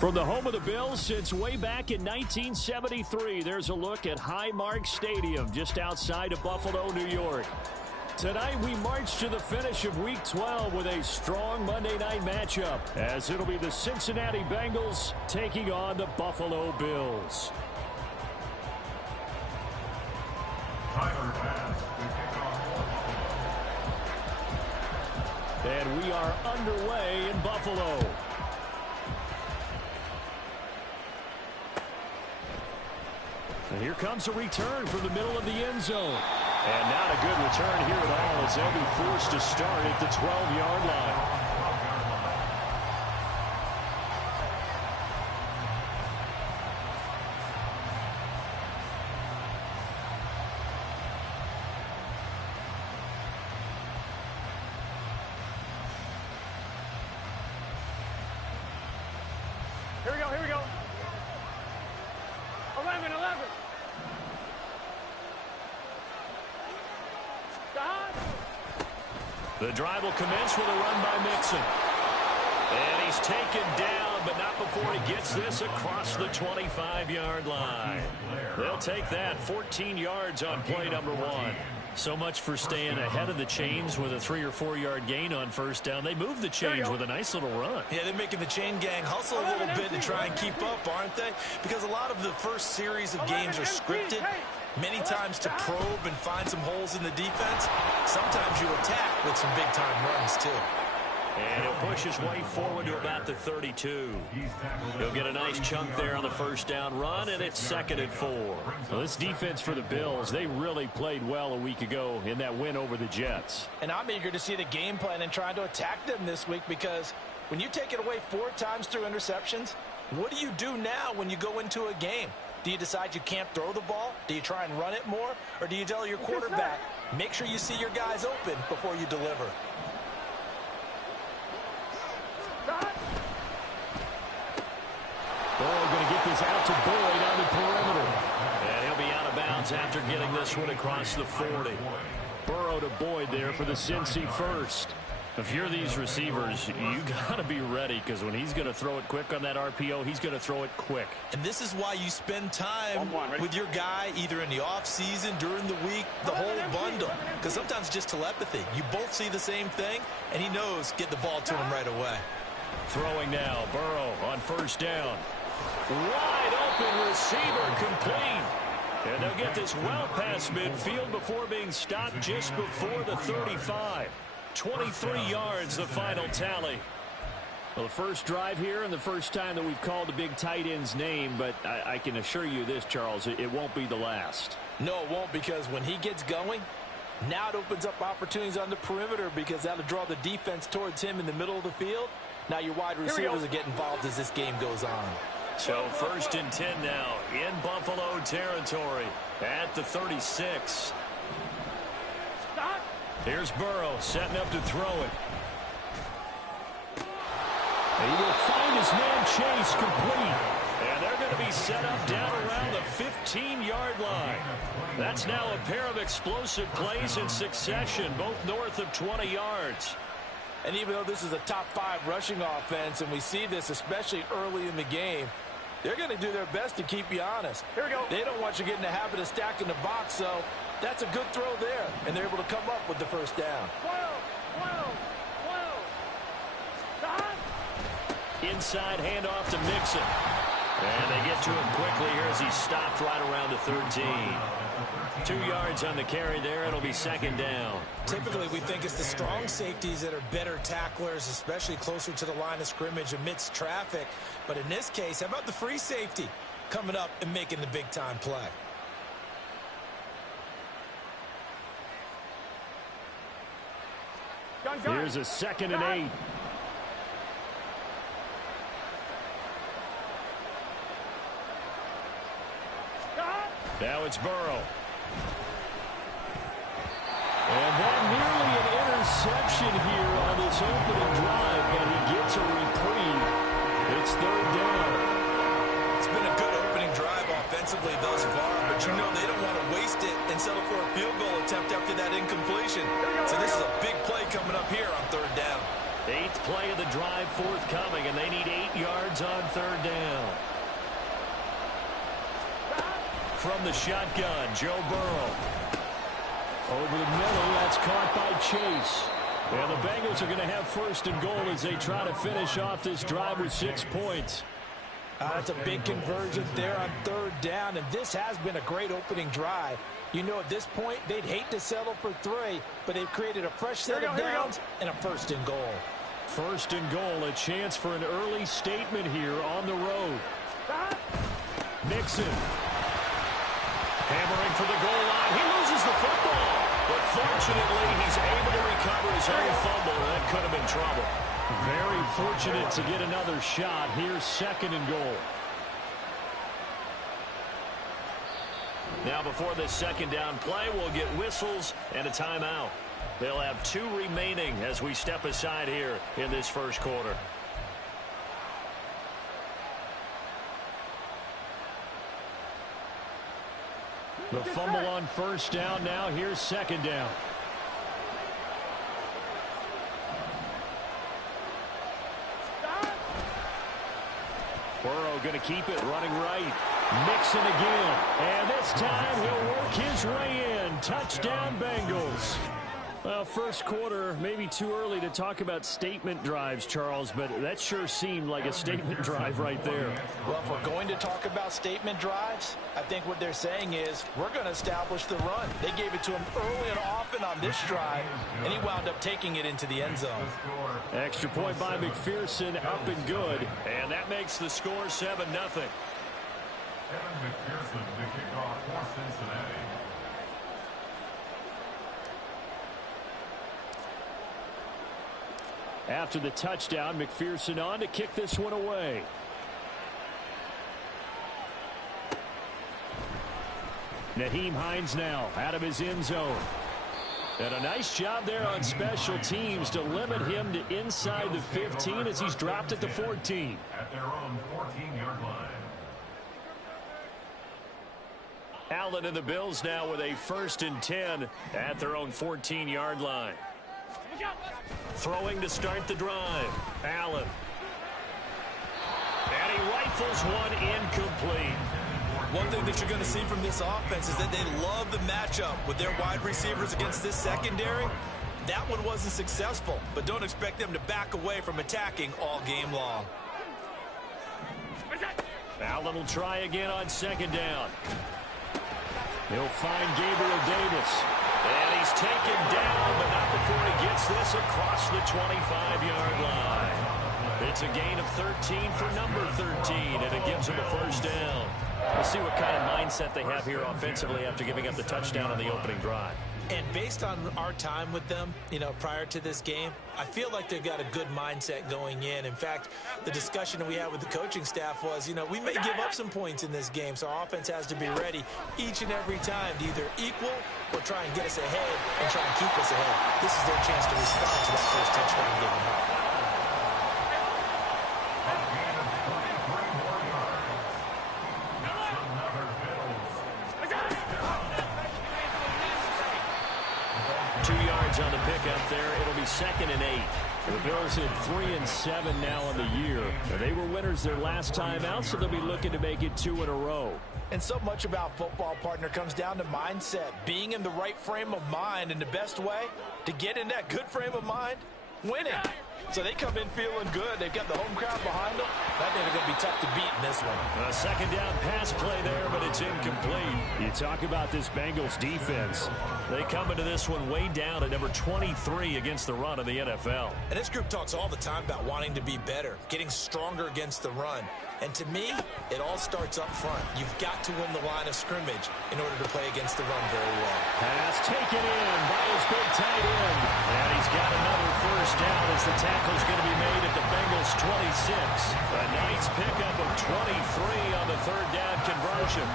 From the home of the Bills since way back in 1973, there's a look at Highmark Stadium just outside of Buffalo, New York. Tonight we march to the finish of Week 12 with a strong Monday night matchup, as it'll be the Cincinnati Bengals taking on the Buffalo Bills. And we are underway in Buffalo. And here comes a return from the middle of the end zone. And not a good return here at all, as they'll be forced to start at the 12-yard line. Here we go. 11. The drive will commence with a run by Mixon. And he's taken down, but not before he gets this across the 25-yard line. They'll take that 14 yards on play number 1. So much for staying ahead of the chains with a 3 or 4 yard gain on first down. They move the chains with a nice little run. Yeah, they're making the chain gang hustle a little bit to try and keep up, aren't they? Because a lot of the first series of games are scripted. Many times to probe and find some holes in the defense. Sometimes you attack with some big-time runs, too. And he'll push his way forward to about the 32. He'll get a nice chunk there on the first down run, and it's 2nd and 4. Well, this defense for the Bills, they really played well a week ago in that win over the Jets. And I'm eager to see the game plan and trying to attack them this week, because when you take it away 4 times through interceptions, what do you do now when you go into a game? Do you decide you can't throw the ball? Do you try and run it more? Or do you tell your quarterback, make sure you see your guys open before you deliver? Burrow going to get this out to Boyd on the perimeter. And he'll be out of bounds after getting this one across the 40. Burrow to Boyd there for the Cincy first. If you're these receivers, you got to be ready, because when he's going to throw it quick on that RPO, he's going to throw it quick. And this is why you spend time with your guy either in the offseason, during the week, the whole bundle. Because sometimes just telepathy. You both see the same thing, and he knows get the ball to him right away. Throwing now, Burrow on first down. Wide open receiver, complete. And they'll get this well past midfield before being stopped just before the 35. 23 yards, the final tally. Well, the first drive here and the first time that we've called the big tight end's name, but I can assure you this, Charles, it won't be the last. No, it won't, because when he gets going, now it opens up opportunities on the perimeter, because that'll draw the defense towards him in the middle of the field. Now your wide receivers will get involved as this game goes on. So 1st and 10 now in Buffalo territory at the 36. Here's Burrow setting up to throw it. He will find his man Chase complete. And they're going to be set up down around the 15-yard line. That's now a pair of explosive plays in succession, both north of 20 yards. And even though this is a top 5 rushing offense, and we see this especially early in the game, they're going to do their best to keep you honest. Here we go. They don't want you getting the habit of stacking the box, so that's a good throw there. And they're able to come up with the first down. Inside handoff to Mixon. And they get to him quickly here as he stopped right around the 13. 2 yards on the carry there. It'll be 2nd down. Typically, we think it's the strong safeties that are better tacklers, especially closer to the line of scrimmage amidst traffic. But in this case, how about the free safety coming up and making the big-time play? Here's a 2nd and 8. Now it's Burrow. And then nearly an interception here on this opening drive, but he gets a reprieve. It's 3rd down. It's been a good opening drive offensively thus far, but you know they don't want to waste it and settle for a field goal attempt after that incompletion. So this is a big play coming up here on 3rd down. 8th play of the drive drive forthcoming, and they need 8 yards on third down. From the shotgun, Joe Burrow. Over the middle, that's caught by Chase. And the Bengals are going to have first and goal as they try to finish off this drive with 6 points. That's a big conversion there on third down, and this has been a great opening drive. You know, at this point, they'd hate to settle for 3, but they've created a fresh set of downs and a first and goal. First and goal, a chance for an early statement here on the road. Mixon. Hammering for the goal line. He loses the football. But fortunately, he's able to recover his own fumble, and that could have been trouble. Very fortunate to get another shot. Here's second and goal. Now, before this second down play, we'll get whistles and a timeout. They'll have 2 remaining as we step aside here in this first quarter. The fumble on first down. Now here's second down. Burrow going to keep it running right. Mixon again. And this time he'll work his way in. Touchdown Bengals. Well, first quarter, maybe too early to talk about statement drives, Charles, but that sure seemed like a statement drive right there. Well, if we're going to talk about statement drives, I think what they're saying is we're going to establish the run. They gave it to him early and often on this drive, and he wound up taking it into the end zone. Extra point by McPherson, up and good, and that makes the score 7-0. Evan McPherson to kick off for Cincinnati. After the touchdown, McPherson on to kick this one away. Nyheim Hines now out of his end zone. And a nice job there on special teams to limit him to inside the 15 as he's dropped at the 14. At their own 14-yard line. Allen and the Bills now with a 1st and 10 at their own 14-yard line. Throwing to start the drive. Allen. And he rifles one incomplete. One thing that you're going to see from this offense is that they love the matchup with their wide receivers against this secondary. That one wasn't successful, but don't expect them to back away from attacking all game long. Allen will try again on second down. He'll find Gabriel Davis. And he's taken down, but not before he gets this across the 25-yard line. It's a gain of 13 for number 13, and it gives him a first down. We'll see what kind of mindset they have here offensively after giving up the touchdown on the opening drive. And based on our time with them, prior to this game, I feel like they've got a good mindset going in. In fact, the discussion that we had with the coaching staff was, we may give up some points in this game, so our offense has to be ready each and every time to either equal or try and get us ahead and try and keep us ahead. This is their chance to respond to that first touchdown given up. On the pickup there, it'll be 2nd and 8. The Bills at 3-7 now on the year. They were winners their last time out, so they'll be looking to make it 2 in a row. And so much about football, partner, comes down to mindset. Being in the right frame of mind, and the best way to get in that good frame of mind, winning. So they come in feeling good. They've got the home crowd behind them. I think they're going to be tough to beat in this one. A second down pass play there, but it's incomplete. You talk about this Bengals defense. They come into this one way down at number 23 against the run of the NFL. And this group talks all the time about wanting to be better, getting stronger against the run. And to me, it all starts up front. You've got to win the line of scrimmage in order to play against the run very well. Pass taken in by his big tight end. And he's got another first down as the tackle's going to be made at the Bengals 26. A nice pickup of 23 on the third down conversion.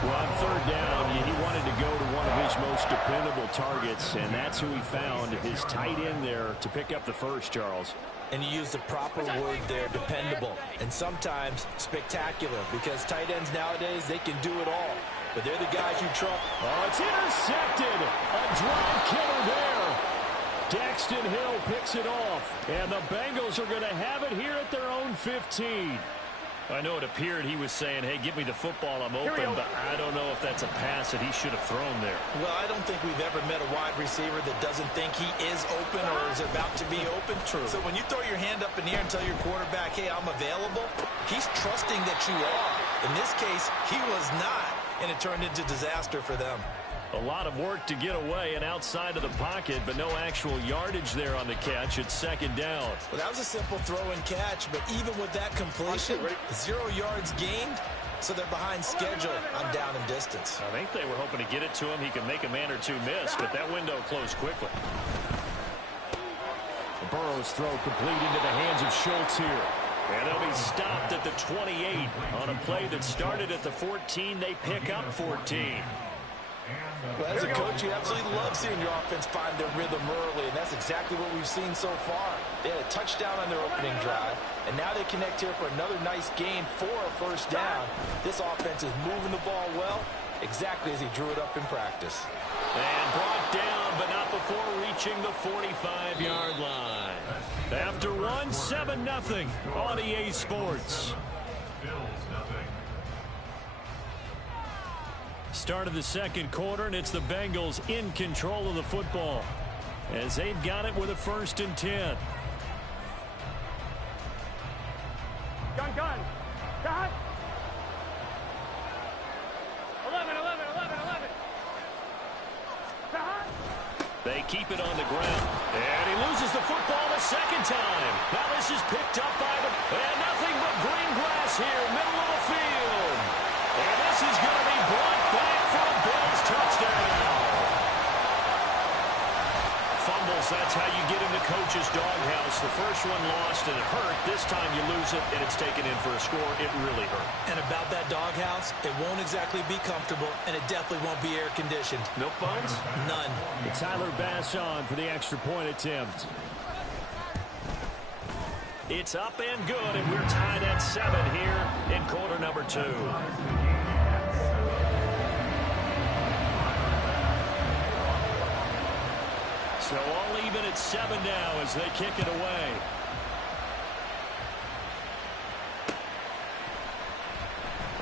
Well, on third down, he wanted to go to one of his most dependable targets, and that's who he found, his tight end there, to pick up the first, Charles. And you use the proper word there, dependable, and sometimes spectacular, because tight ends nowadays, they can do it all. But they're the guys you trust. Oh, it's intercepted. A drive killer there. Daxton Hill picks it off, and the Bengals Bengals are going to have it here at their own 15. I know it appeared he was saying, hey, give me the football, I'm open, but I don't know if that's a pass that he should have thrown there. Well, I don't think we've ever met a wide receiver that doesn't think he is open or is about to be open. True. So when you throw your hand up in the air and tell your quarterback, hey, I'm available, he's trusting that you are. In this case, he was not, and it turned into disaster for them. A lot of work to get away and outside of the pocket, but no actual yardage there on the catch. It's second down. Well, that was a simple throw and catch, but even with that completion, 0 yards gained, so they're behind schedule on down and distance. I think they were hoping to get it to him. He could make a man or two miss, but that window closed quickly. Burrow's throw complete into the hands of Schultz here. And they'll be stopped at the 28 on a play that started at the 14. They pick up 14. Well, as a coach, you absolutely love seeing your offense find their rhythm early, and that's exactly what we've seen so far. They had a touchdown on their opening drive, and now they connect here for another nice gain for a first down. This offense is moving the ball well, exactly as he drew it up in practice. And brought down, but not before reaching the 45-yard line. After one, 7-0 on EA Sports. Start of the second quarter, and it's the Bengals in control of the football as they've got it with a 1st and 10. Gun. Dot. 11. Dot. They keep it on the ground, and he loses the football a second time. Now this is picked up by and nothing but green grass here, middle of the field. And this is going to be brought back for a Bills touchdown. Fumbles, that's how you get in the coach's doghouse. The first one lost and it hurt. This time you lose it and it's taken in for a score. It really hurt. And about that doghouse, it won't exactly be comfortable, and it definitely won't be air-conditioned. No buns? None. Tyler Bass on for the extra point attempt. It's up and good, and we're tied at 7 here in quarter number 2. So all even at 7 now as they kick it away.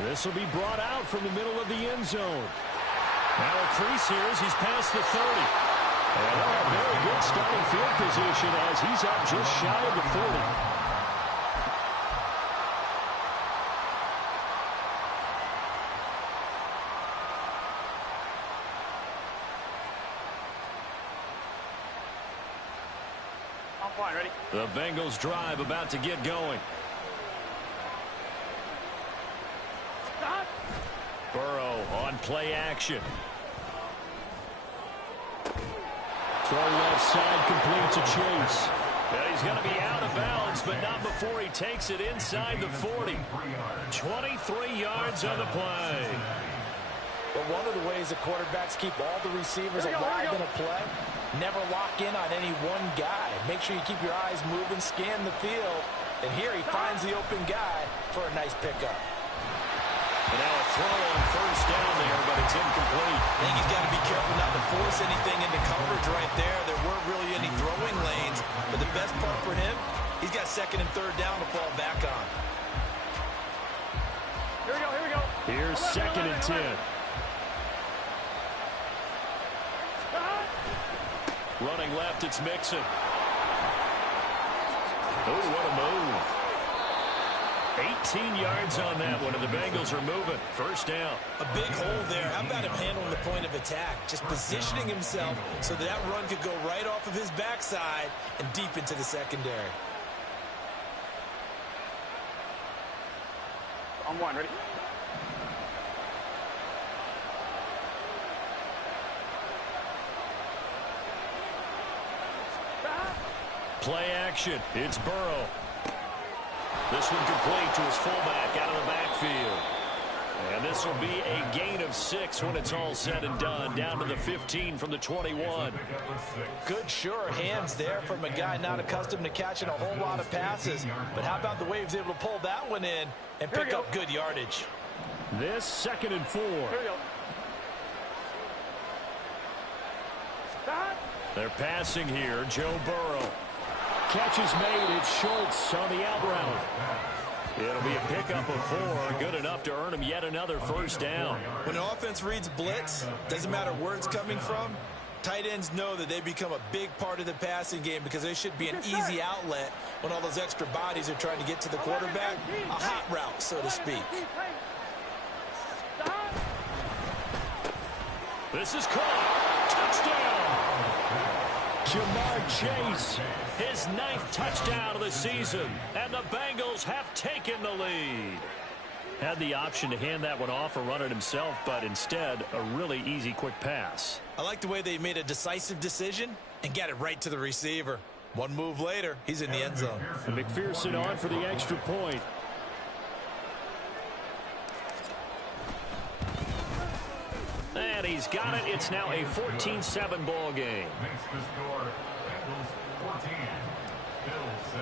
This will be brought out from the middle of the end zone. Now a crease here as he's past the 30. And a very good starting field position as he's up just shy of the 40. Ready? The Bengals drive about to get going. Stop. Burrow on play action. Throw left side complete to Chase. And he's going to be out of bounds, but not before he takes it inside the 40. 23 yards on the play. But one of the ways the quarterbacks keep all the receivers alive in a play, never lock in on any one guy. Make sure you keep your eyes moving, scan the field. And here he finds the open guy for a nice pickup. And now a throw on first down there, but it's incomplete. I think he's got to be careful not to force anything into coverage right there. There weren't really any throwing lanes. But the best part for him, he's got 2nd and 3rd down to fall back on. Here we go. Here's 2nd and 10. Running left, it's Mixon. Oh, what a move. 18 yards on that one, and the Bengals are moving. First down. A big hole there. How about him handling the point of attack? Just positioning himself so that run could go right off of his backside and deep into the secondary. On 1, ready? Play action. It's Burrow. This one complete to his fullback out of the backfield. And this will be a gain of 6 when it's all said and done. Down to the 15 from the 21. Good, sure hands there from a guy not accustomed to catching a whole lot of passes. But how about the way he was able to pull that one in and pick up good yardage? This 2nd and 4. Here we go. They're passing here. Joe Burrow. Catch is made. It's Schultz on the out route. It'll be a pickup of 4. Good enough to earn him yet another first down. When an offense reads blitz, doesn't matter where it's coming from, tight ends know that they become a big part of the passing game because they should be an easy outlet when all those extra bodies are trying to get to the quarterback. A hot route, so to speak. This is caught. Touchdown. Jamar Chase, his 9th touchdown of the season, and the Bengals have taken the lead. Had the option to hand that one off or run it himself, but instead, a really easy, quick pass. I like the way they made a decisive decision and got it right to the receiver. One move later, he's in the end zone. And McPherson on for the extra point. And he's got it. It's now a 14-7 ball game. Makes the score Bengals 14, Bills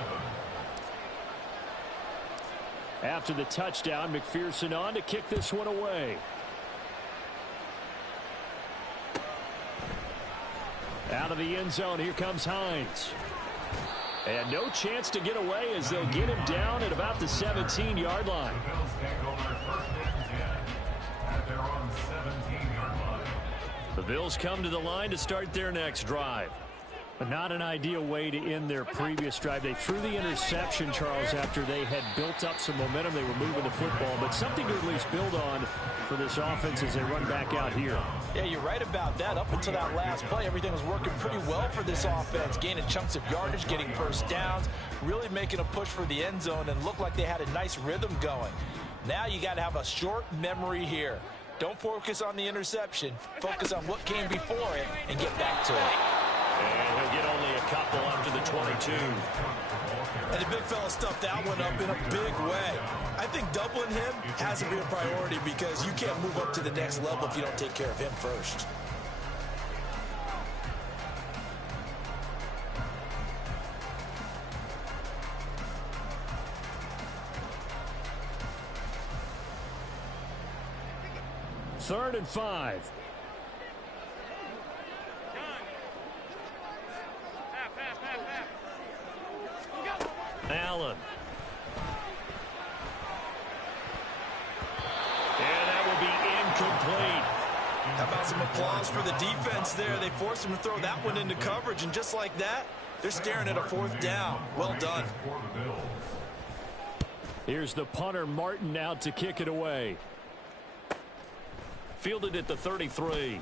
7. After the touchdown, McPherson on to kick this one away. Out of the end zone, here comes Hines. And no chance to get away as they'll get him down at about the 17-yard line. The Bills take over first and 10 at their own 17-yard line. The Bills come to the line to start their next drive. But not an ideal way to end their previous drive. They threw the interception, Charles, after they had built up some momentum. They were moving the football, but something to at least build on for this offense as they run back out here. Yeah, you're right about that. Up until that last play, everything was working pretty well for this offense, gaining chunks of yardage, getting first downs, really making a push for the end zone, and looked like they had a nice rhythm going. Now you got to have a short memory here. Don't focus on the interception. Focus on what came before it and get back to it. And he'll get only a couple up to the 22. And the big fella stuffed that one up in a big way. I think doubling him has to be a priority because you can't move up to the next level if you don't take care of him first. Third and 5. Allen. And that will be incomplete. How about some applause for the defense there? They forced him to throw that one into coverage, and just like that, they're staring at a 4th down. Well done. Here's the punter, Martin, out to kick it away. Fielded at the 33.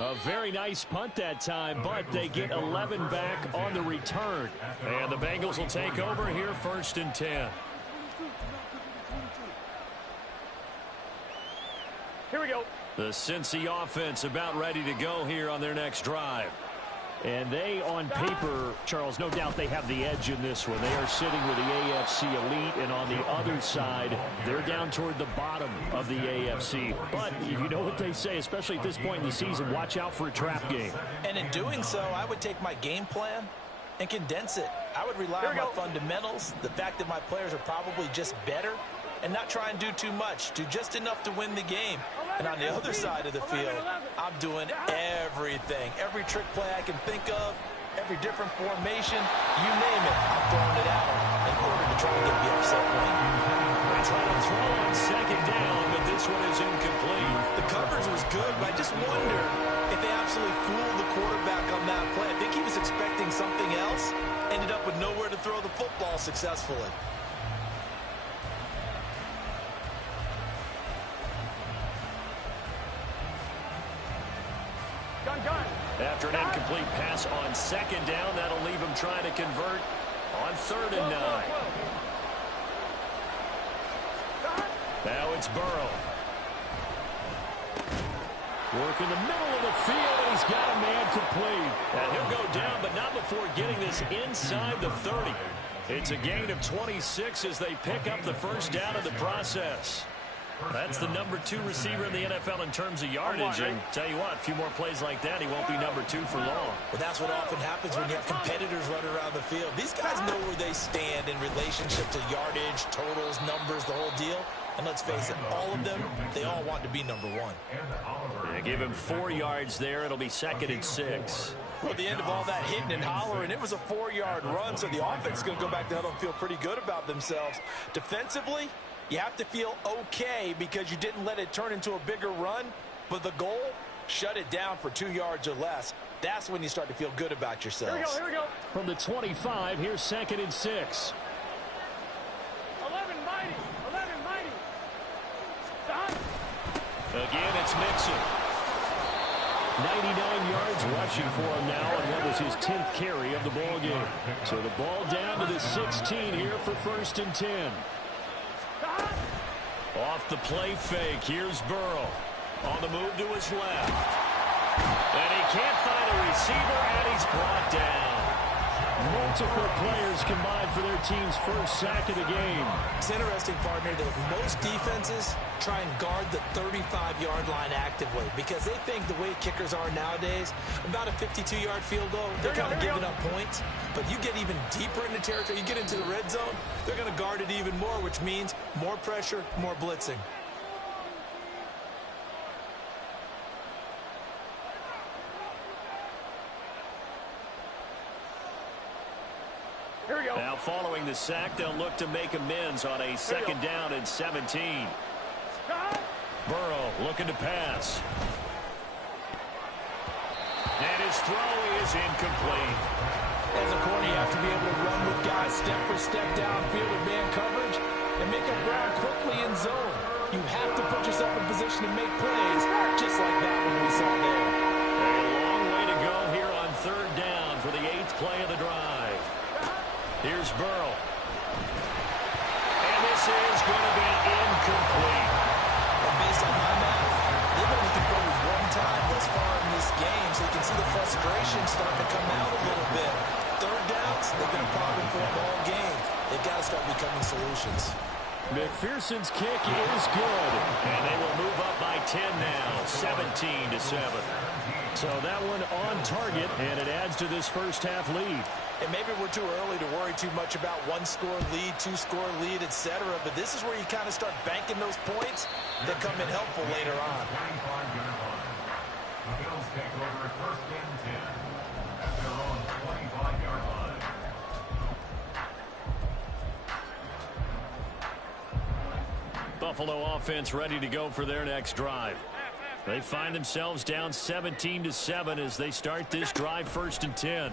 A very nice punt that time, but they get 11 back on the return. And the Bengals will take over here, 1st and 10. Here we go. The Cincy offense about ready to go here on their next drive. And they, on paper, Charles, no doubt they have the edge in this one. They are sitting with the AFC elite, and on the other side, they're down toward the bottom of the AFC. But you know what they say, especially at this point in the season, watch out for a trap game. And in doing so, I would take my game plan and condense it. I would rely on my fundamentals, the fact that my players are probably just better, and not try and do too much. Do just enough to win the game. And on the other side of the field, I'm doing everything. Every trick play I can think of, every different formation, you name it, I'm throwing it out in order to try and get the upset win. They try to throw on 2nd down, but this one is incomplete. The coverage was good, but I just wonder if they absolutely fooled the quarterback on that play. I think he was expecting something else, ended up with nowhere to throw the football successfully. After an incomplete pass on 2nd down, that'll leave him trying to convert on 3rd and 9. Now it's Burrow. Work in the middle of the field, and he's got a man complete. And he'll go down, but not before getting this inside the 30. It's a gain of 26 as they pick up the first down in the process. That's the number 2 receiver in the NFL in terms of yardage. And tell you what, a few more plays like that, he won't be number 2 for long. But that's what often happens when you have competitors running around the field. These guys know where they stand in relationship to yardage, totals, numbers, the whole deal. And let's face it, all of them, they all want to be number one. Yeah, give him 4 yards there. It'll be 2nd and 6. Well, at the end of all that hitting and hollering, it was a 4-yard run, so the offense is going to go back to huddle and feel pretty good about themselves. Defensively, you have to feel okay because you didn't let it turn into a bigger run, but the goal, shut it down for 2 yards or less. That's when you start to feel good about yourselves. Here we go. From the 25, here's 2nd and 6. 11 mighty. Again, it's Mixon. 99 yards rushing for him now, and that was his 10th carry of the ball game. So the ball down to the 16 here for 1st and 10. Off the play fake, here's Burrow. On the move to his left. And he can't find a receiver, and he's brought down. Multiple players combined for their team's first sack of the game. It's interesting, partner, that most defenses try and guard the 35-yard line actively because they think the way kickers are nowadays, about a 52-yard field goal, they're kind of giving up points. But you get even deeper into territory, you get into the red zone, they're going to guard it even more, which means more pressure, more blitzing. Now following the sack, they'll look to make amends on a 2nd down and 17. Burrow looking to pass. And his throw is incomplete. As a corner, you have to be able to run with guys step for step downfield with man coverage and make up ground quickly in zone. You have to put yourself in position to make plays, just like that one we saw there. A long way to go here on 3rd down for the 8th play of the drive. Here's Burrow. And this is going to be incomplete. And based on my math, they've only converted 1 time thus far in this game, so you can see the frustration starting to come out a little bit. 3rd downs, they've been a problem for them all game. They've got to start becoming solutions. McPherson's kick is good. And they will move up by 10 now, 17-7. So that one on target, and it adds to this first half lead. And maybe we're too early to worry too much about 1-score lead, 2-score lead, etc. But this is where you kind of start banking those points that come in helpful later on. The Bills take over at 1st and 10 at their own 25-yard line. Buffalo offense ready to go for their next drive. They find themselves down 17-7 as they start this drive 1st and 10.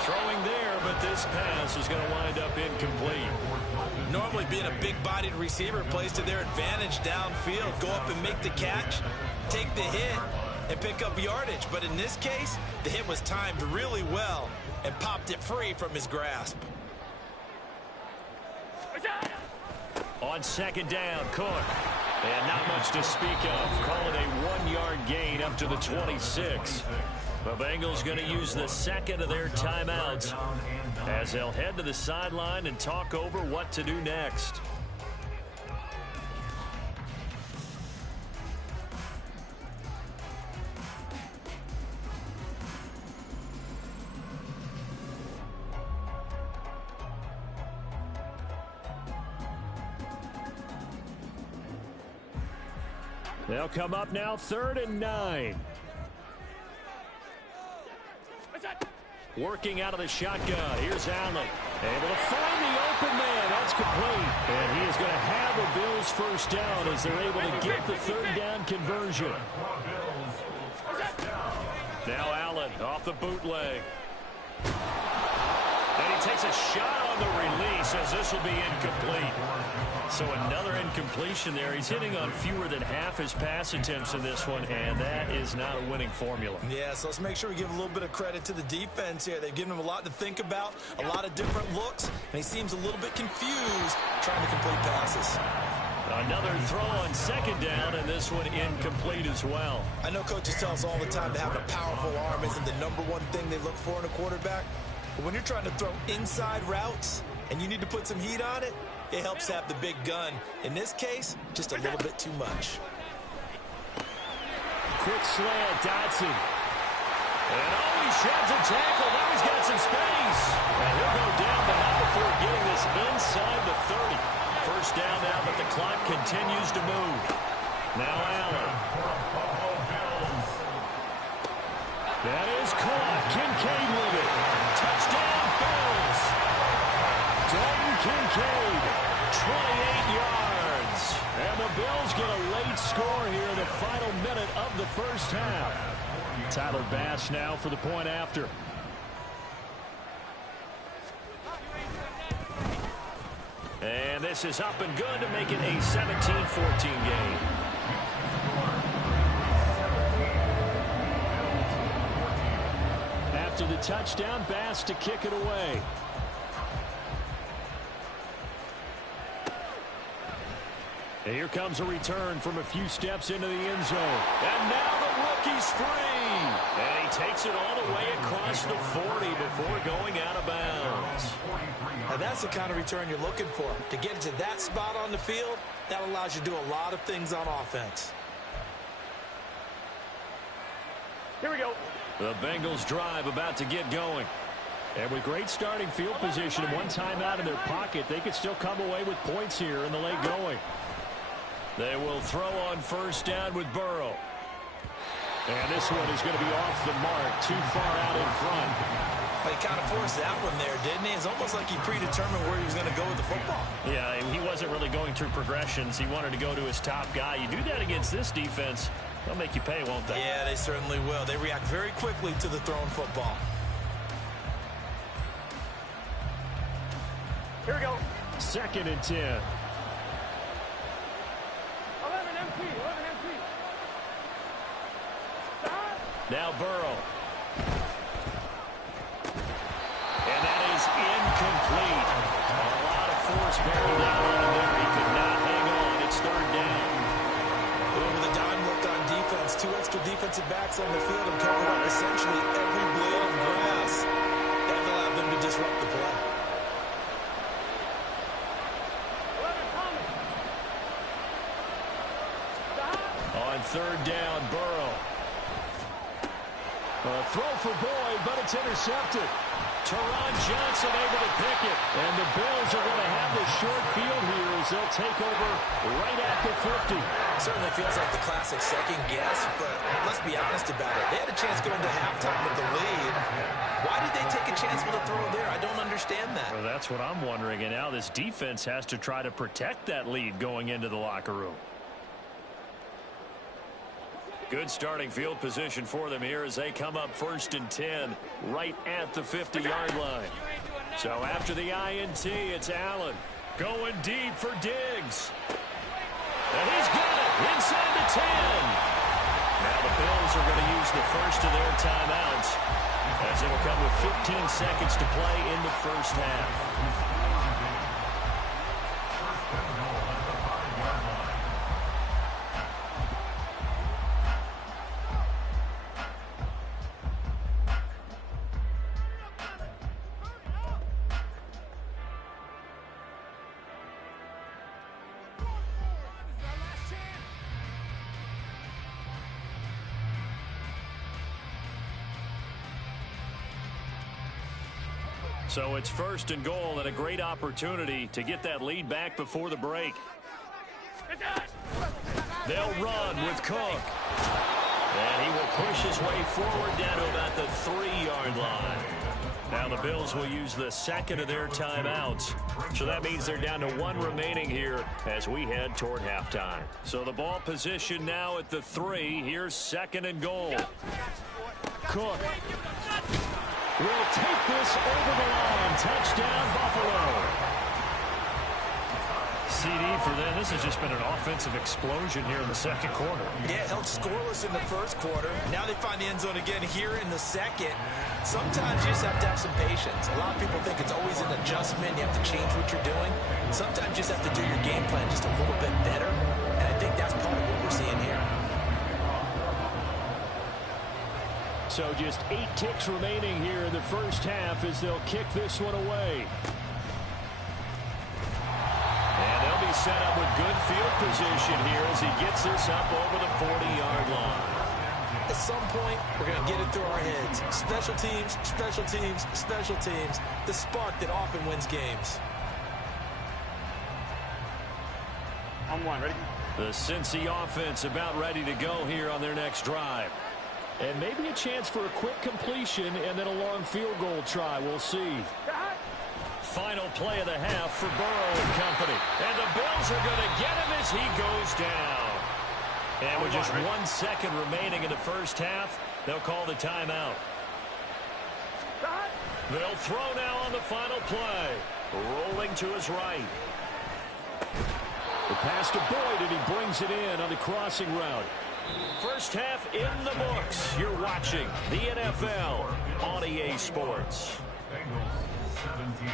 Throwing there, but this pass is going to wind up incomplete. Normally being a big-bodied receiver plays to their advantage downfield. Go up and make the catch, take the hit, and pick up yardage. But in this case, the hit was timed really well and popped it free from his grasp. On 2nd down, Cook. And not much to speak of. Call it a 1-yard gain up to the 26. The Bengals going to use the 2nd of their timeouts as they'll head to the sideline and talk over what to do next. They'll come up now 3rd and 9. Working out of the shotgun. Here's Allen. Able to find the open man. That's complete. And he is going to have the Bills 1st down as they're able to get the 3rd down conversion. Now Allen off the bootleg. And he takes a shot on the release as this will be incomplete. So another incompletion there. He's hitting on fewer than half his pass attempts in this one, and that is not a winning formula. Yeah, so let's make sure we give a little bit of credit to the defense here. They've given him a lot to think about, a lot of different looks, and he seems a little bit confused trying to complete passes. Another throw on 2nd down, and this one incomplete as well. I know coaches tell us all the time that having a powerful arm isn't the #1 thing they look for in a quarterback. But when you're trying to throw inside routes and you need to put some heat on it, it helps have the big gun. In this case, just a little bit too much. Quick slant, Dotson. And oh, he sheds a tackle. Now he's got some space. And he'll go down, but not before getting this inside the 30. First down now, but the clock continues to move. Now Allen. That is caught. Kincaid with it. Touchdown, Bills. Dalton Kincaid, 28 yards. And the Bills get a late score here in the final minute of the first half. Tyler Bass now for the point after. And this is up and good to make it a 17-14 game. After the touchdown, Bass to kick it away. And here comes a return from a few steps into the end zone. And now the rookie's free. And he takes it all the way across the 40 before going out of bounds. Now that's the kind of return you're looking for. To get to that spot on the field, that allows you to do a lot of things on offense. Here we go. The Bengals drive about to get going. And with great starting field position and one timeout in their pocket, they could still come away with points here in the late going. They will throw on first down with Burrow. And this one is going to be off the mark, too far out in front. He kind of forced that one there, didn't he? It's almost like he predetermined where he was going to go with the football. Yeah, he wasn't really going through progressions. He wanted to go to his top guy. You do that against this defense, they'll make you pay, won't they? Yeah, they certainly will. They react very quickly to the thrown football. Here we go. 2nd and 10. 11 MT. Stop. Now Burrow. And that is incomplete. A lot of force barreled down on him there. He could not hang on. It's 3rd down. With a dime look on defense, 2 extra defensive backs on the field and covered up essentially every blade of grass. That allowed them to disrupt the play. 11 coming. Stop. On 3rd down, Burrow. A throw for Boyd, but it's intercepted. Teron Johnson able to pick it. And the Bills are going to have the short field here as they'll take over right at the 50. Certainly feels like the classic second guess, but let's be honest about it. They had a chance going to halftime with the lead. Why did they take a chance with a throw there? I don't understand that. Well, that's what I'm wondering. And now this defense has to try to protect that lead going into the locker room. Good starting field position for them here as they come up 1st and 10 right at the 50-yard line. So after the INT, it's Allen going deep for Diggs. And he's got it inside the 10. Now the Bills are going to use the first of their timeouts as it will come with 15 seconds to play in the first half. So it's 1st and goal and a great opportunity to get that lead back before the break. They'll run with Cook. And he will push his way forward down to about the 3-yard line. Now the Bills will use the 2nd of their timeouts. So that means they're down to 1 remaining here as we head toward halftime. So the ball position now at the 3. Here's 2nd and goal. Cook will take this over the line. Touchdown, Buffalo. CD for them. This has just been an offensive explosion here in the 2nd quarter. Yeah, held scoreless in the 1st quarter. Now they find the end zone again here in the 2nd. Sometimes you just have to have some patience. A lot of people think it's always an adjustment. You have to change what you're doing. Sometimes you just have to do your game plan just a little bit better. And I think that's part of what we're seeing here. So just 8 ticks remaining here in the first half as they'll kick this one away. And they'll be set up with good field position here as he gets this up over the 40-yard line. At some point, we're going to get it through our heads. Special teams, special teams, special teams. The spark that often wins games. On one, ready? The Cincy offense about ready to go here on their next drive. And maybe a chance for a quick completion and then a long field goal try. We'll see. Final play of the half for Burrow and company. And the Bills are going to get him as he goes down. And with just 1 second remaining in the first half, they'll call the timeout. They'll throw now on the final play. Rolling to his right. The pass to Boyd, and he brings it in on the crossing route. First half in the books. You're watching the NFL on EA Sports. Bengals 17.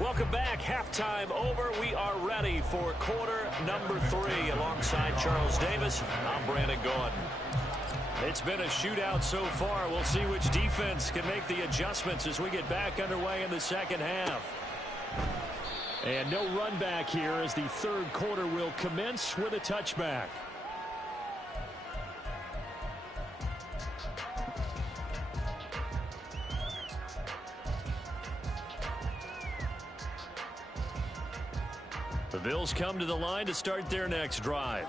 Welcome back. Halftime over. We are ready for quarter number 3. Alongside Charles Davis, I'm Brandon Gordon. It's been a shootout so far. We'll see which defense can make the adjustments as we get back underway in the second half. And no run back here as the third quarter will commence with a touchback. The Bills come to the line to start their next drive.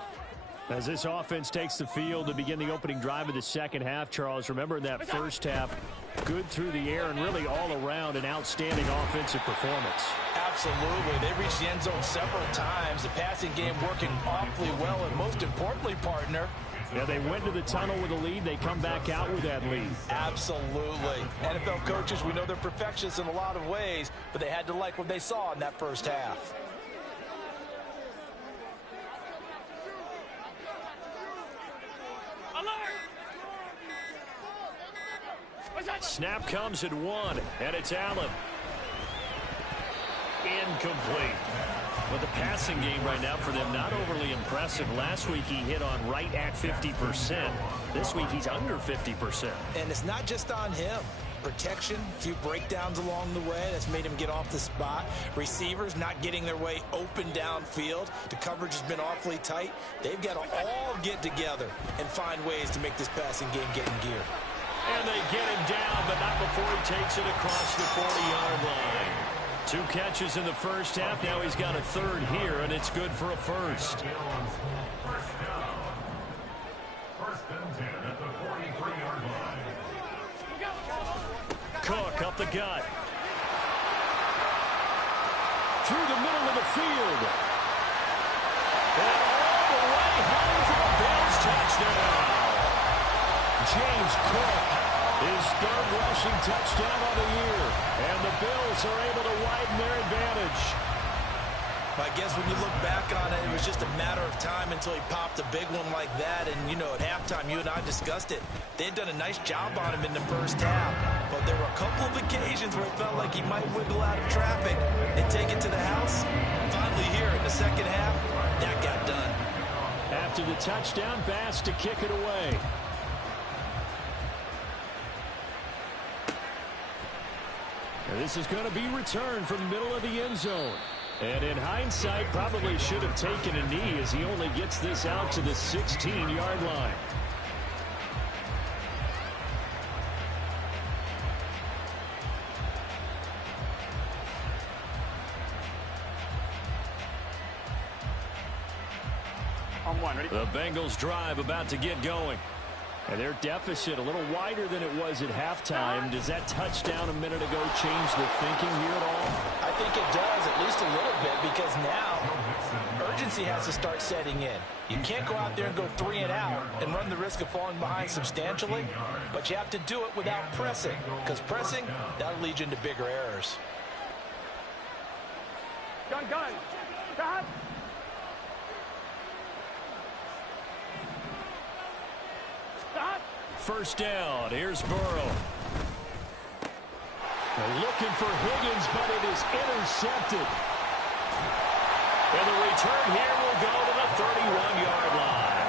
As this offense takes the field to begin the opening drive of the second half, Charles, remember in that first half, good through the air and really all around an outstanding offensive performance. Absolutely. They reached the end zone several times. The passing game working awfully well, and most importantly, partner, yeah, they went to the tunnel with a lead. They come back out with that lead. Absolutely. NFL coaches, we know they're perfectionists in a lot of ways, but they had to like what they saw in that first half. Snap comes at 1, and it's Allen. Incomplete. But the passing game right now for them not overly impressive. Last week he hit on right at 50%. This week he's under 50%. And it's not just on him. Protection, a few breakdowns along the way that's made him get off the spot. Receivers not getting their way open downfield. The coverage has been awfully tight. They've got to all get together and find ways to make this passing game get in gear. And they get him down, but not before he takes it across the 40-yard line. 2 catches in the first half. Now he's got a third here, and it's good for a first. First down. First and 10 at the 43-yard line. Cook up the gut. Through the middle of the field. And all the way home for a Bills touchdown. James Cook, his third rushing touchdown on the year. And the Bills are able to widen their advantage. I guess when you look back on it, it was just a matter of time until he popped a big one like that. And, you know, at halftime, you and I discussed it. They had done a nice job on him in the first half. But there were a couple of occasions where it felt like he might wiggle out of traffic and take it to the house. Finally here in the second half, that got done. After the touchdown, Bass to kick it away. And this is going to be returned from the middle of the end zone. And in hindsight, probably should have taken a knee as he only gets this out to the 16-yard line. On one, ready? The Bengals drive about to get going. And their deficit a little wider than it was at halftime. Does that touchdown a minute ago change the thinking here at all? I think it does, at least a little bit, because now urgency has to start setting in. You can't go out there and go 3 and out and run the risk of falling behind substantially, but you have to do it without pressing, because pressing, that'll lead you into bigger errors. Gun. Stop. First down. Here's Burrow. They're looking for Higgins, but it is intercepted. And the return here will go to the 31-yard line.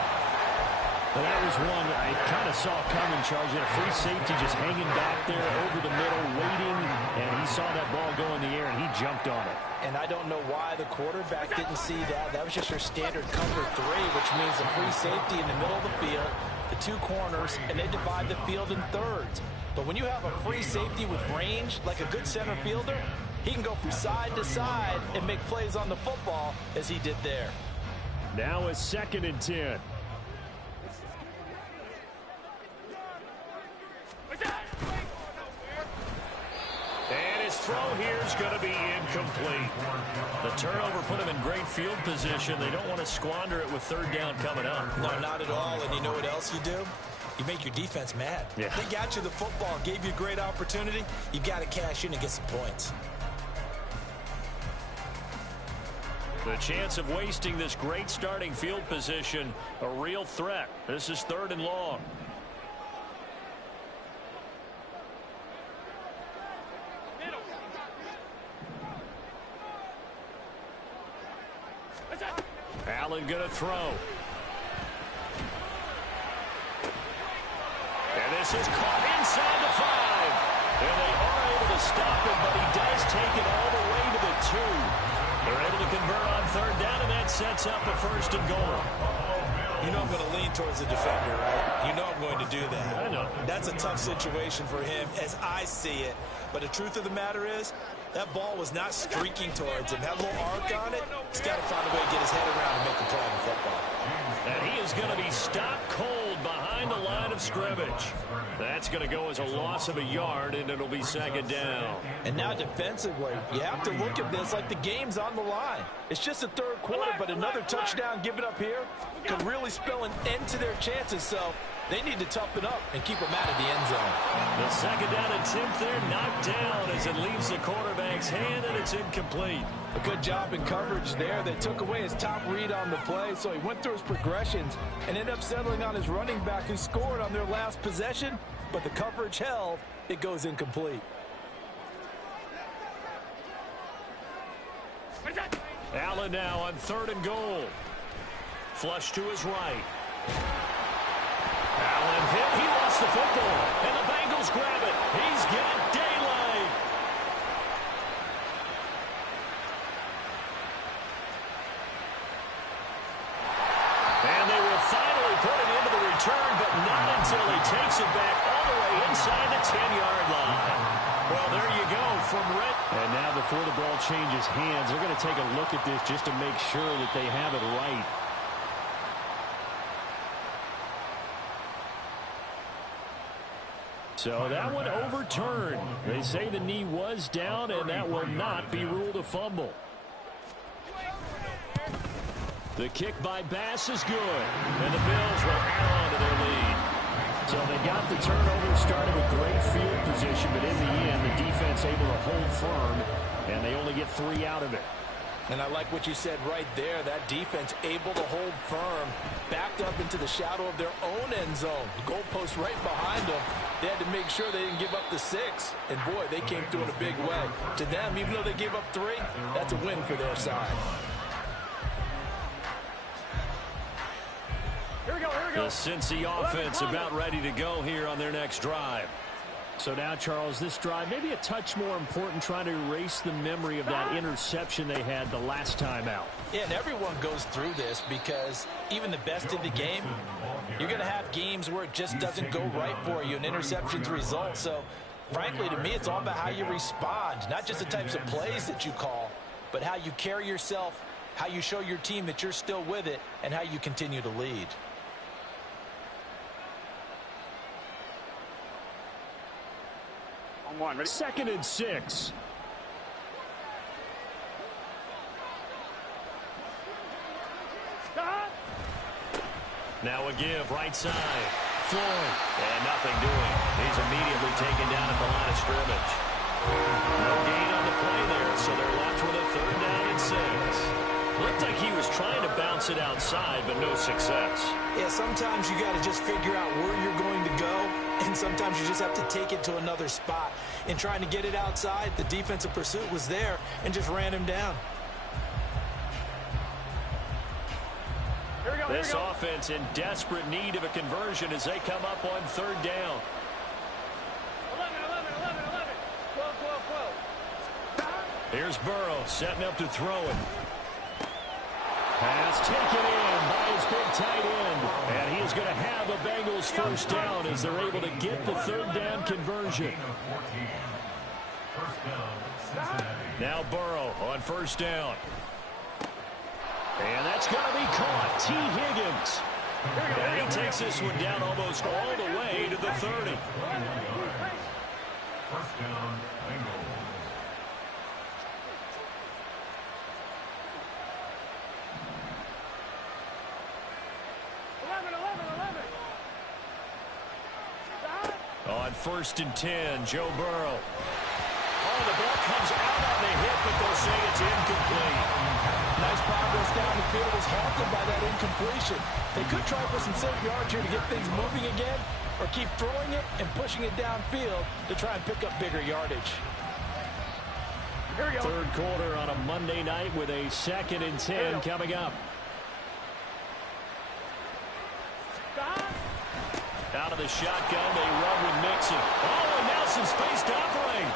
Well, that was one I kind of saw coming, Charles. You had a free safety just hanging back there over the middle, waiting, and he saw that ball go in the air, and he jumped on it. And I don't know why the quarterback didn't see that. That was just your standard cover 3, which means a free safety in the middle of the field, the 2 corners, and they divide the field in thirds. But when you have a free safety with range, like a good center fielder, he can go from side to side and make plays on the football as he did there. Now a 2nd and 10. And his throw here is going to be incomplete. The turnover put him in great field position. They don't want to squander it with 3rd down coming up. No, not at all. And you know what else you do? You make your defense mad. Yeah. They got you the football, gave you a great opportunity. You've got to cash in and get some points. The chance of wasting this great starting field position, a real threat. This is 3rd and long. Allen going to throw. And this is caught inside the 5. And they are able to stop him, but he does take it all the way to the 2. They're able to convert on 3rd down, and that sets up a 1st and goal. You know I'm going to lean towards the defender, right? You know I'm going to do that. I know. That's a tough situation for him as I see it. But the truth of the matter is, that ball was not streaking towards him. That little arc on it, he's got to find a way to get his head around and make a play on the football. And he is going to be stopped cold behind the line of scrimmage. That's going to go as a loss of a yard, and it'll be 2nd down. And now defensively, you have to look at this like the game's on the line. It's just the 3rd quarter, but another touchdown given up here could really spell an end to their chances. So they need to toughen up and keep them out of the end zone. The 2nd down attempt there knocked down as it leaves the quarterback's hand, and it's incomplete. A good job in coverage there. They took away his top read on the play, so he went through his progressions and ended up settling on his running back who scored on their last possession, but the coverage held. It goes incomplete. Allen now on 3rd and goal. Flush to his right. Allen hit. He lost the football, and the Bengals grab it. He's got daylight. And they will finally put it into the return, but not until he takes it back all the way inside the 10-yard line. Well, there you go from Red. And now before the ball changes hands, they're going to take a look at this just to make sure that they have it right. So that one overturned. They say the knee was down, and that will not be ruled a fumble. The kick by Bass is good, and the Bills will add on to their lead. So they got the turnover, started with great field position, but in the end, the defense able to hold firm, and they only get 3 out of it. And I like what you said right there. That defense able to hold firm, backed up into the shadow of their own end zone. The goalpost right behind them. They had to make sure they didn't give up the 6. And, boy, they came through in a big way. To them, even though they gave up 3, that's a win for their side. Here we go. The Cincy offense about ready to go here on their next drive. So now, Charles, this drive maybe a touch more important, trying to erase the memory of that interception they had the last time out. Yeah, and everyone goes through this because even the best in the game, you're going to have games where it just doesn't go right for you, and interceptions result. So, frankly, to me, it's all about how you respond, not just the types of plays that you call, but how you carry yourself, how you show your team that you're still with it, and how you continue to lead. One, ready? 2nd and 6. Now a give, right side. Floyd. And nothing doing. He's immediately taken down at the line of scrimmage. No gain on the play there, so they're left with a 3rd down and 6. Looked like he was trying to bounce it outside, but no success. Yeah, sometimes you got to just figure out where you're going to go, and sometimes you just have to take it to another spot. In trying to get it outside, the defensive pursuit was there and just ran him down. This offense in desperate need of a conversion as they come up on third down. 11. 12. Here's Burrow setting up to throw it. Pass taken in by his big tight end. And he is going to have a Bengals first down as they're able to get the third down conversion. Now Burrow on first down. And that's going to be caught. T. Higgins. And he takes this one down almost all the way to the 30. First down, Bengals. On first and 10, Joe Burrow. Oh, the ball comes out on the hit, but they'll say it's incomplete. Nice progress down the field was halted by that incompletion. They could try for some safe yards here to get things moving again, or keep throwing it and pushing it downfield to try and pick up bigger yardage. Third quarter on a Monday night with a 2nd and 10 coming up. Out of the shotgun, they run with Mixon. Oh, and now some space to operate.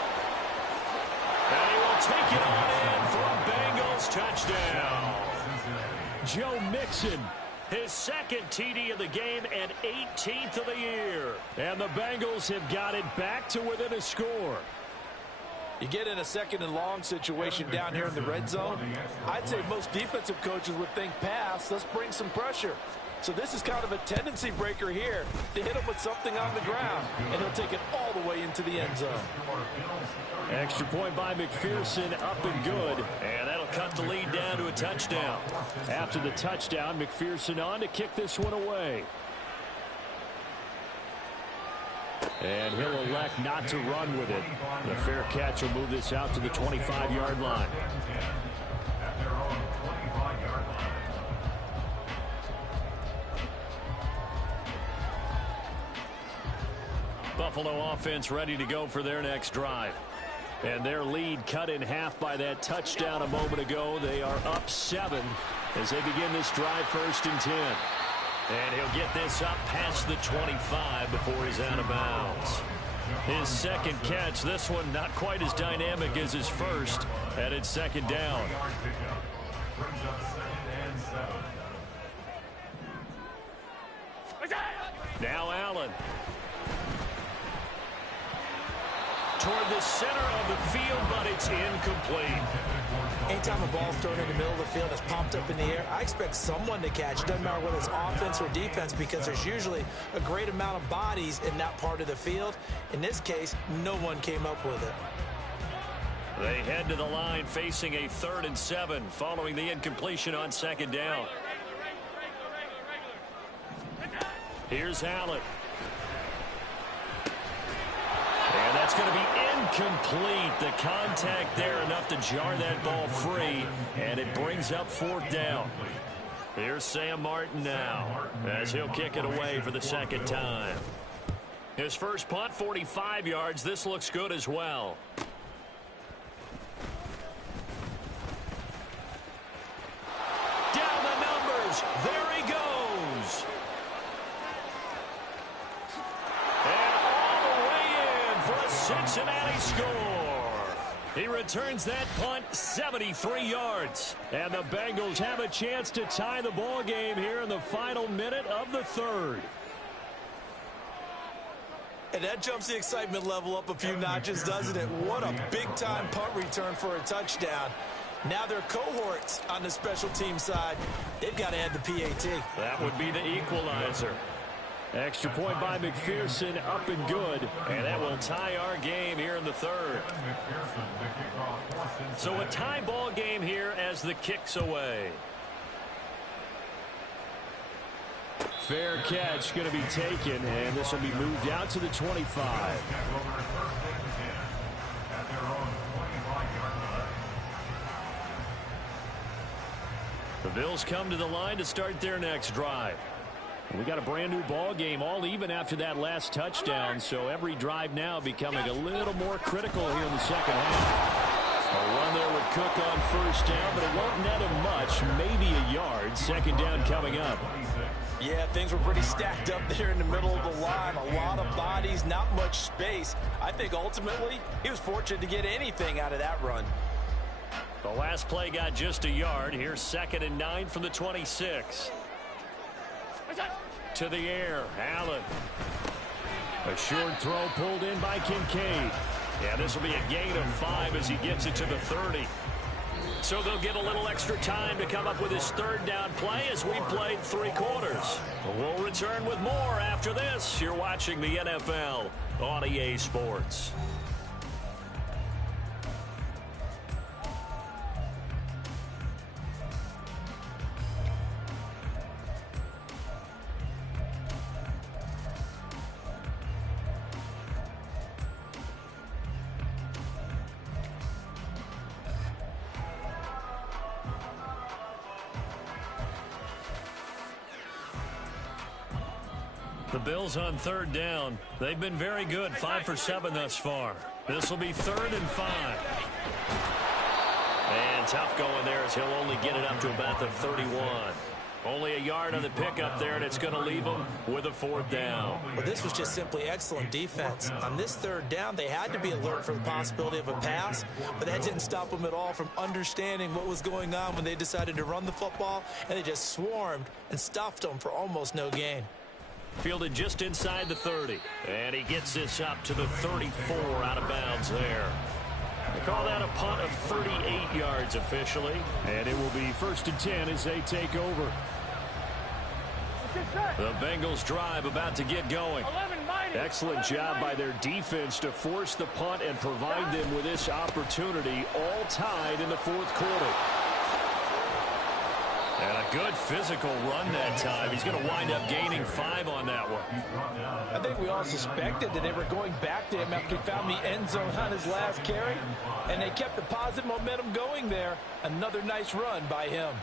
And he will take it on in for a Bengals touchdown. Joe Mixon, his 2nd TD of the game and 18th of the year. And the Bengals have got it back to within a score. You get in a 2nd and long situation down here in the red zone. I'd say most defensive coaches would think pass. Let's bring some pressure. So this is kind of a tendency breaker here to hit him with something on the ground, and he'll take it all the way into the end zone. Extra point by McPherson, up and good, and that'll cut the lead down to a touchdown. After the touchdown, McPherson on to kick this one away. And he'll elect not to run with it. The fair catch will move this out to the 25-yard line. Buffalo offense ready to go for their next drive. And their lead cut in half by that touchdown a moment ago. They are up 7 as they begin this drive 1st and 10. And he'll get this up past the 25 before he's out of bounds. His 2nd catch, this one not quite as dynamic as his first, and it's 2nd down. Now Allen. Toward the center of the field, but it's incomplete. Anytime a ball's thrown in the middle of the field, it's popped up in the air, I expect someone to catch. Doesn't matter whether it's offense or defense, because there's usually a great amount of bodies in that part of the field. In this case, no one came up with it. They head to the line facing a 3rd and 7 following the incompletion on 2nd down. Here's Allen. And that's going to be incomplete. The contact there enough to jar that ball free, and it brings up 4th down. Here's Sam Martin now as he'll kick it away for the 2nd time. His first punt, 45 yards. This looks good as well. Down the numbers. There he goes. Cincinnati score. He returns that punt 73 yards. And the Bengals have a chance to tie the ball game here in the final minute of the 3rd. And that jumps the excitement level up a few notches, doesn't it? What a big-time punt return for a touchdown. Now their cohorts on the special team side, they've got to add the PAT. That would be the equalizer. Extra point by McPherson, up and good, and that will tie our game here in the 3rd. So a tie ball game here as the kick's away. Fair catch going to be taken, and this will be moved out to the 25. The Bills come to the line to start their next drive. We got a brand new ball game, all even after that last touchdown, so every drive now becoming a little more critical here in the 2nd half. A run there with Cook on first down, but it won't net him much. Maybe a yard. Second down coming up. Yeah, things were pretty stacked up there in the middle of the line. A lot of bodies, not much space. I think ultimately he was fortunate to get anything out of that run. The last play got just a yard. Here's 2nd and 9 from the 26. To the air, Allen. A short throw pulled in by Kincaid. Yeah, this will be a gain of 5 as he gets it to the 30. So they'll get a little extra time to come up with his 3rd down play as we played 3 quarters. We'll return with more after this. You're watching the NFL on EA Sports. The Bills on 3rd down. They've been very good, 5 for 7 thus far. This will be 3rd and 5. And tough going there as he'll only get it up to about the 31. Only a yard on the pickup there, and it's going to leave him with a 4th down. Well, this was just simply excellent defense. On this 3rd down, they had to be alert for the possibility of a pass, but that didn't stop them at all from understanding what was going on when they decided to run the football, and they just swarmed and stuffed them for almost no gain. Fielded just inside the 30. And he gets this up to the 34 out of bounds there. They call that a punt of 38 yards officially. And it will be 1st and 10 as they take over. The Bengals drive about to get going. Excellent job by their defense to force the punt and provide them with this opportunity, all tied in the 4th quarter. And a good physical run that time. He's going to wind up gaining 5 on that one. I think we all suspected that they were going back to him after he found the end zone on his last carry. And they kept the positive momentum going there. Another nice run by him.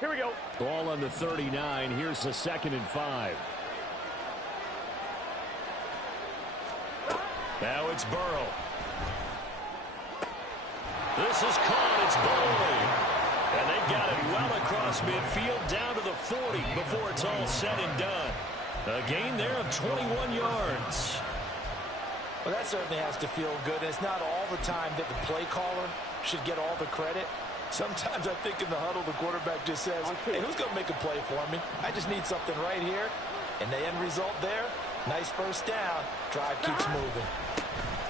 Here we go. Ball on the 39. Here's the 2nd and 5. Now it's Burrow. This is caught. It's Boyd. And they've got it well across midfield down to the 40 before it's all said and done. A gain there of 21 yards. Well, that certainly has to feel good. It's not all the time that the play caller should get all the credit. Sometimes I think in the huddle, the quarterback just says, hey, who's going to make a play for me? I just need something right here. And the end result there, nice 1st down. Drive keeps moving.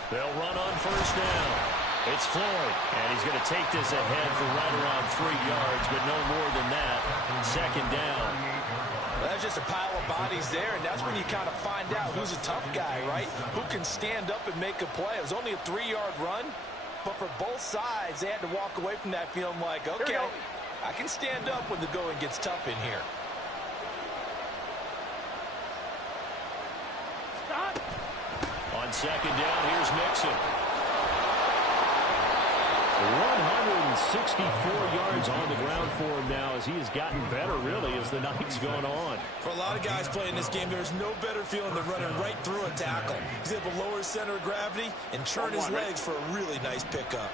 They'll run on 1st down. It's Floyd, and he's going to take this ahead for right around 3 yards, but no more than that. 2nd down. Well, that's just a pile of bodies there, and that's when you kind of find out who's a tough guy, right? Who can stand up and make a play. It was only a 3-yard run, but for both sides, they had to walk away from that feeling like, okay, I can stand up when the going gets tough in here. On 2nd down, here's Mixon. 164 yards on the ground for him now as he has gotten better, really, as the night's gone on. For a lot of guys playing this game, there's no better feeling than running right through a tackle. He's able to lower his center of gravity and turn his legs for a really nice pickup.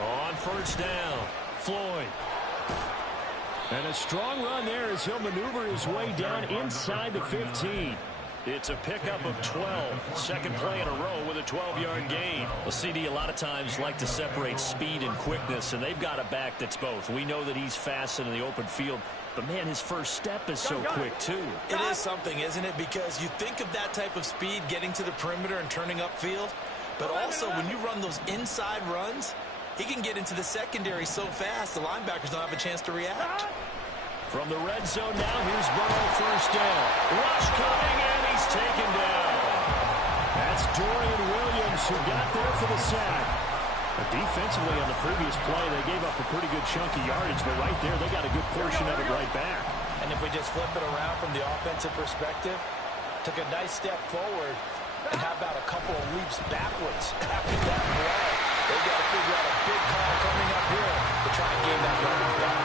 On 1st down, Floyd. And a strong run there as he'll maneuver his way down inside the 15. It's a pickup of 12. 2nd play in a row with a 12-yard gain. Well, CD a lot of times like to separate speed and quickness, and they've got a back that's both. We know that he's fast in the open field, but, man, his first step is so quick, too. It is something, isn't it? Because you think of that type of speed getting to the perimeter and turning upfield, but also when you run those inside runs, he can get into the secondary so fast the linebackers don't have a chance to react. From the red zone now, here's Burrow 1st down. Rush coming, and he's taken down. That's Dorian Williams who got there for the sack. But defensively on the previous play, they gave up a pretty good chunk of yardage, but right there, they got a good portion of it right back. And if we just flip it around from the offensive perspective, took a nice step forward, and how about a couple of leaps backwards after that play? They've got to figure out a big call coming up here to try and gain that yardage back.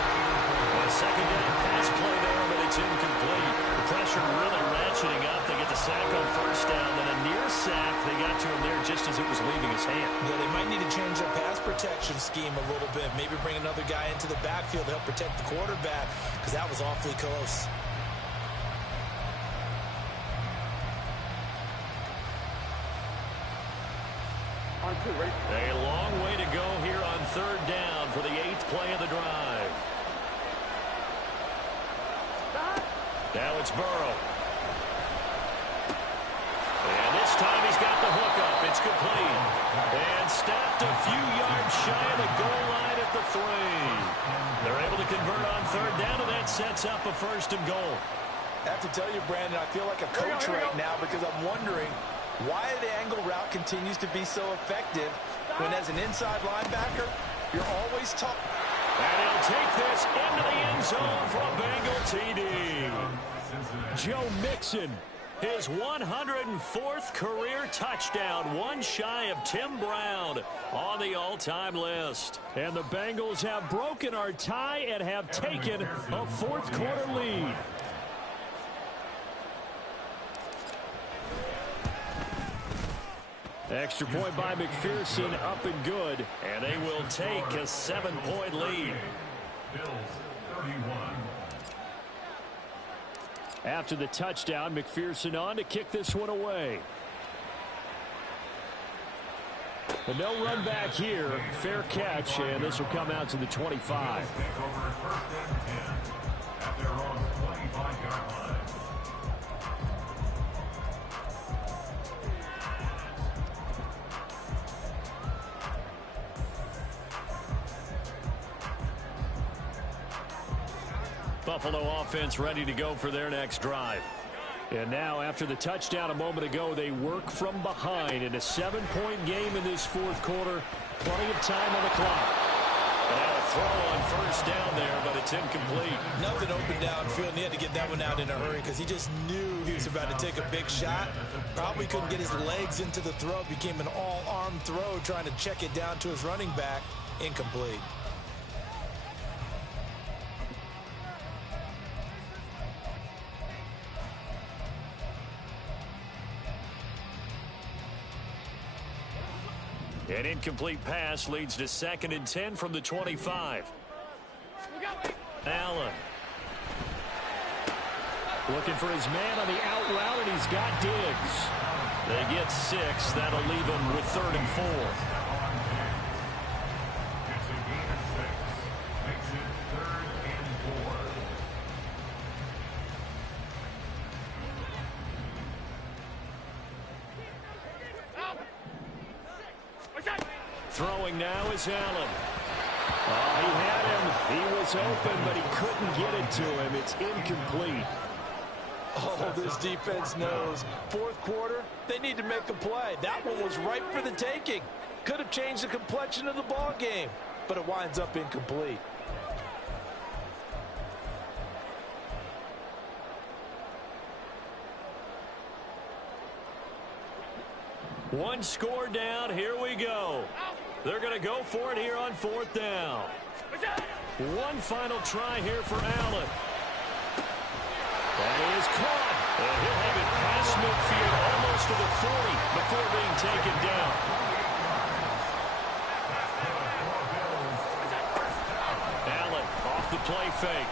A second down pass play there, but it's incomplete. The pressure really ratcheting up. They get the sack on first down, then a near sack. They got to him there just as it was leaving his hand. Yeah, they might need to change their pass protection scheme a little bit. Maybe bring another guy into the backfield to help protect the quarterback, because that was awfully close. A long way to go here on third down for the 8th play of the drive. Now it's Burrow. And this time he's got the hook up. It's complete. And stopped a few yards shy of the goal line at the 3. They're able to convert on third down, and that sets up a 1st and goal. I have to tell you, Brandon, I feel like a coach right now because I'm wondering why the angle route continues to be so effective when, as an inside linebacker, you're always tough. And he'll take this into the end zone for a Bengal TD. Joe Mixon, his 104th career touchdown, one shy of Tim Brown on the all-time list. And the Bengals have broken our tie and have taken a 4th quarter lead. Extra point by McPherson, up and good. And they will take a 7-point lead. Bills 31. After the touchdown, McPherson on to kick this one away. But no run back here. Fair catch, and this will come out to the 25. Take over 1st and 10 at their own 25-yard line. Buffalo offense ready to go for their next drive. And now, after the touchdown a moment ago, they work from behind in a 7-point game in this 4th quarter. Plenty of time on the clock. And now a throw on first down there, but it's incomplete. Nothing open downfield, and he had to get that one out in a hurry because he just knew he was about to take a big shot. Probably couldn't get his legs into the throw. Became an all-arm throw, trying to check it down to his running back. Incomplete. An incomplete pass leads to 2nd and 10 from the 25. Allen. Looking for his man on the out route, and he's got Diggs. They get 6. That'll leave him with 3rd and 4. It's a gain of 6. Makes it 3rd and 4. Throwing now is Allen. Oh, he had him. He was open, but he couldn't get it to him. It's incomplete. Oh, this defense knows. 4th quarter, they need to make a play. That one was ripe for the taking. Could have changed the complexion of the ball game, but it winds up incomplete. One score down. Here we go. They're going to go for it here on 4th down. One final try here for Allen. And he is caught. And he'll have it past midfield almost to the 40 before being taken down. Allen off the play fake.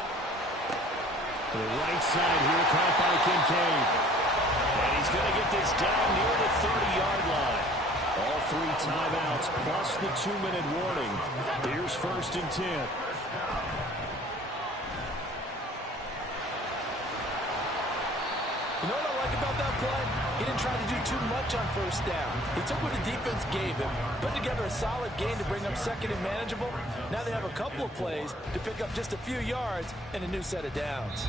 To the right side here, caught by Kincaid. And he's going to get this down near the 30-yard line. All 3 timeouts plus the 2-minute warning. Here's 1st and 10. You know what I like about that play? He didn't try to do too much on 1st down. He took what the defense gave him, put together a solid gain to bring up 2nd and manageable. Now they have a couple of plays to pick up just a few yards and a new set of downs.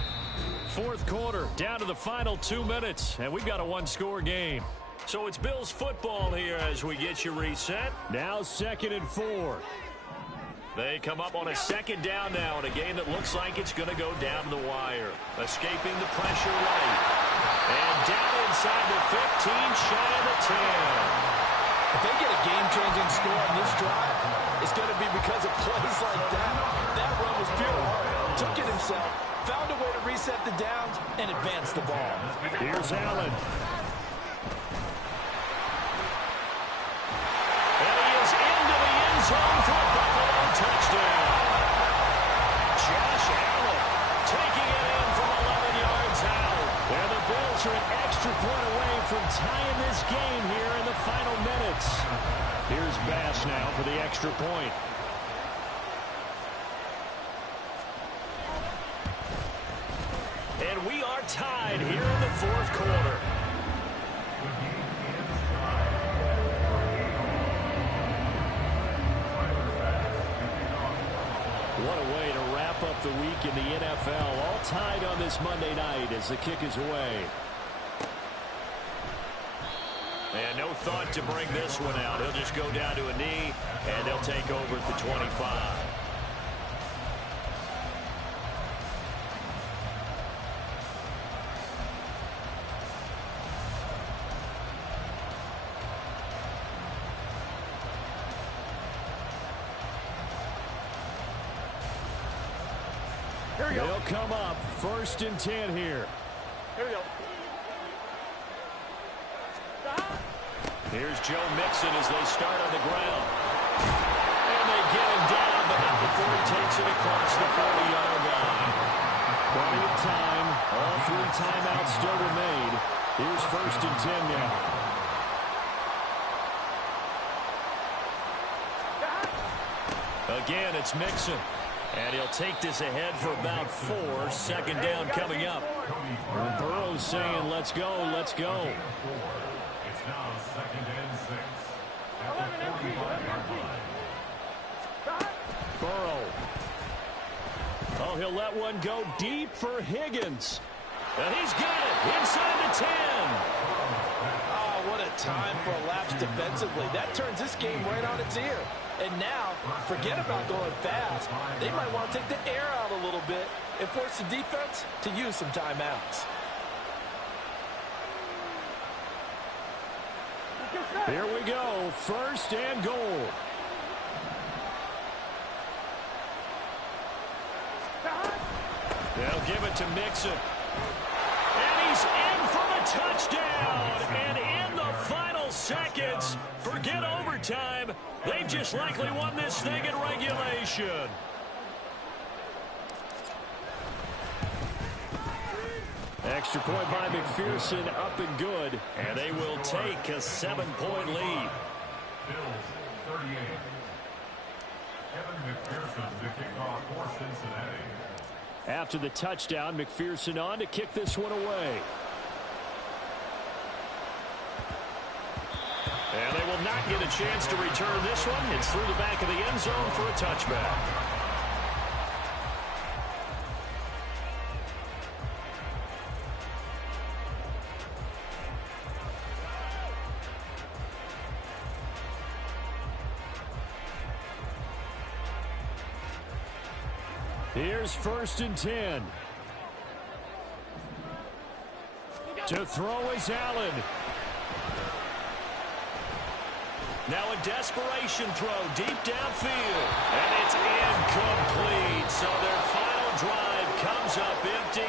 4th quarter, down to the final 2 minutes, and we've got a 1-score game. So it's Bills football here as we get you reset. Now 2nd and 4. They come up on a 2nd down now in a game that looks like it's going to go down to the wire. Escaping the pressure right. And down inside the 15, shy of the 10. If they get a game-changing score on this drive, it's going to be because of plays like that. That run was pure heart. Took it himself, found a way to reset the downs, and advance the ball. Here's Allen. And he is into the end zone for a Buffalo touchdown. Josh Allen taking it in from 11 yards out. And the Bills are an extra point away from tying this game here in the final minutes. Here's Bass now for the extra point. And we are tied here in the fourth quarter. What a way to wrap up the week in the NFL. All tied on this Monday night as the kick is away. And no thought to bring this one out. He'll just go down to a knee, and they'll take over at the 25. They'll come up 1st and 10 here. Here we go. Here's Joe Mixon as they start on the ground. And they get him down, but not before he takes it across the 40-yard line. Plenty of time. All 3 timeouts still remain. Here's 1st and 10 now. Again, it's Mixon. And he'll take this ahead for about 4. 2nd down coming up. And Burrow's saying, let's go, let's go. It's now 2nd and 6. At the 45-yard line. Burrow. Oh, he'll let one go deep for Higgins. And he's got it inside the 10. Oh, what a time for a lapse defensively. That turns this game right on its ear. And now, forget about going fast. They might want to take the air out a little bit and force the defense to use some timeouts. Here we go. 1st and goal. They'll give it to Mixon. And he's in for the touchdown. And in the final seconds, forget overtime. They've just likely won this thing in regulation. Extra point by McPherson, up and good. And they will take a 7-point lead. Bills 38. Evan McPherson to kick off for Cincinnati. After the touchdown, McPherson on to kick this one away. And they will not get a chance to return this one. It's through the back of the end zone for a touchback. Here's 1st and 10. To throw is Allen. Now a desperation throw deep downfield. And it's incomplete. So their final drive comes up empty.